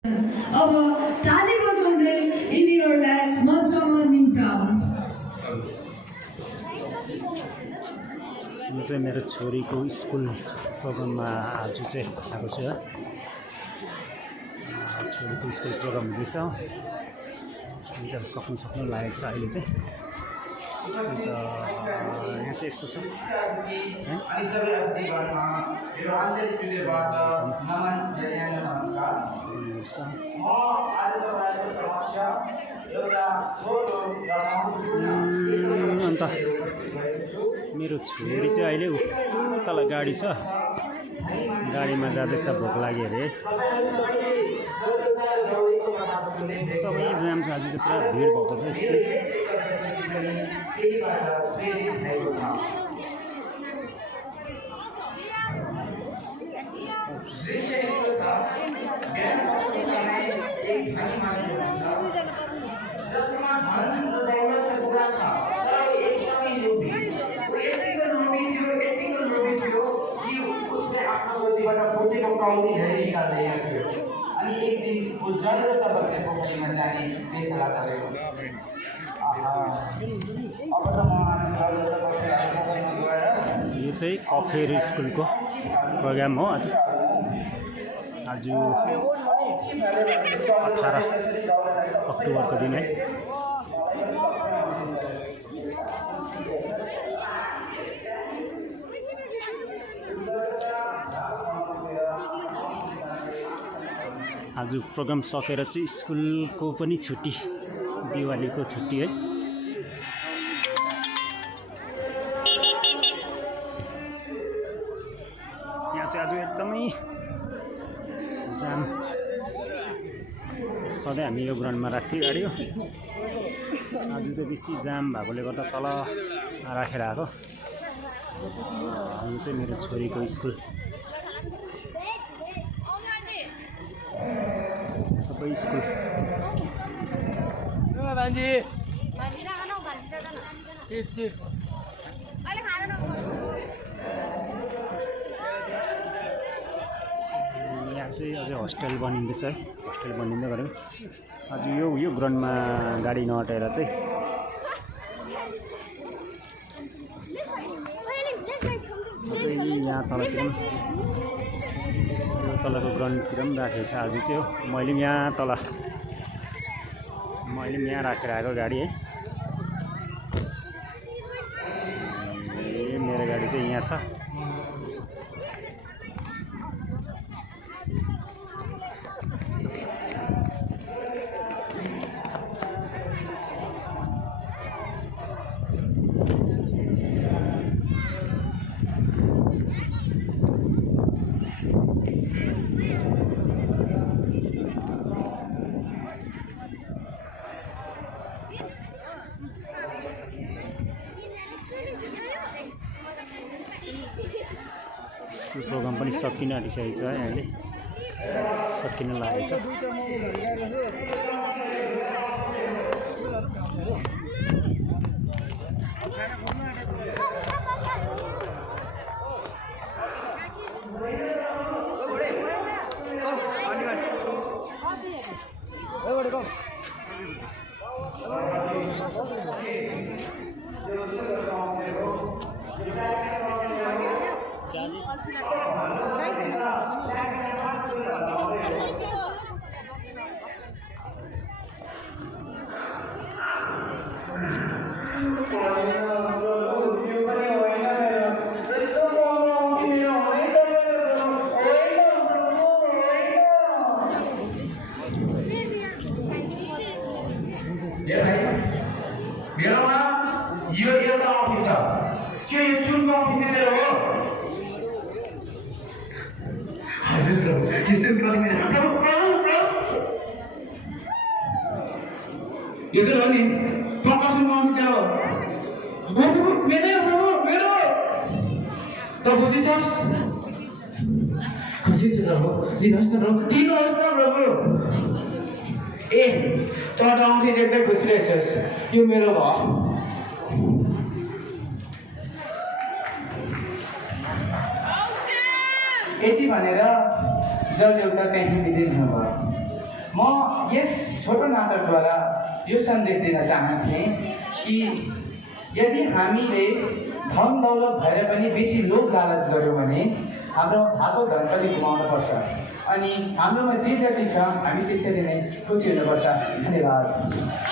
अब ताली बजाउँदै यिनीहरूलाई मञ्चमा निम्ताउँ। यो चाहिँ मेरो छोरीको स्कुल प्रोग्राममा आज चाहिँ आएको छु है। छोरीको स्कुल प्रोग्राम हुँदैछ, सक्नु लागेको छ अहिले चाहिँ। अन्त यहाँ चाहिँ यस्तो छ अन्त मेरो छोरी चाहिँ अहिले तल गाडी छ, गाडीमा जाँदैछ, भोक लाग्यो अरे। तपाईँ जाम छ, आज चाहिँ पुरा भिड भएको छ। यो चाहिँ कफेर स्कुलको प्रोग्राम हो। आज 18 अक्टोबरको दिन है। आज प्रोग्राम सकेर चाहिँ स्कुलको पनि छुट्टी, दिवालीको छुट्टी है। यहाँ चाहिँ आज एकदमै जाम, सधैँ हामी यो ग्राउन्डमा राख्थ्यौँ गाडी, आज चाहिँ बेसी जाम भएकोले गर्दा तल राखेर आएको। यो चाहिँ मेरो छोरीको स्कुल, सबै स्कुल। यहाँ चाहिँ अझै होस्टेल बनिँदैछ है, होस्टेल बनिँदै गऱ्यो। आज यो ग्राउन्डमा गाडी नअटेर चाहिँ यहाँ तलतिर, यो तलको ग्राउन्डतिर पनि राखेको छ आज चाहिँ हो। मैले पनि यहाँ राखेर आएको गाडी है। मेरो गाडी चाहिँ यहाँ छ। स्कुल प्रोग्राम पनि सकिन आँटिसकेको छ है, अहिले सकिन लागेको छ। मेरोमा यो एउटा अफिस छ, के यो सुनको अफिस मेरो हो? हजुर प्रभु, यसो गर्नु यो त हो नि, प्रकाशनको अफिस हो। मेरो त बुझिसक्स, खुसी छु प्रभु, दिनुहोस् न प्रभु। ए त आउँथ्यो देख्दै खुसी रहेछस्, यो मेरो भयो। यति भनेर जल देउता त्यहीँ बिदिनु भयो। म यस छोटो नाटकद्वारा यो सन्देश दिन चाहन्थेँ कि यदि हामीले धन दौलत भएर पनि बेसी लोभ लालच गर्यौँ भने हाम्रो भएको धन पनि गुमाउनुपर्छ अनि हाम्रोमा जे जति छ हामी त्यसरी नै खुसी हुनुपर्छ। धन्यवाद।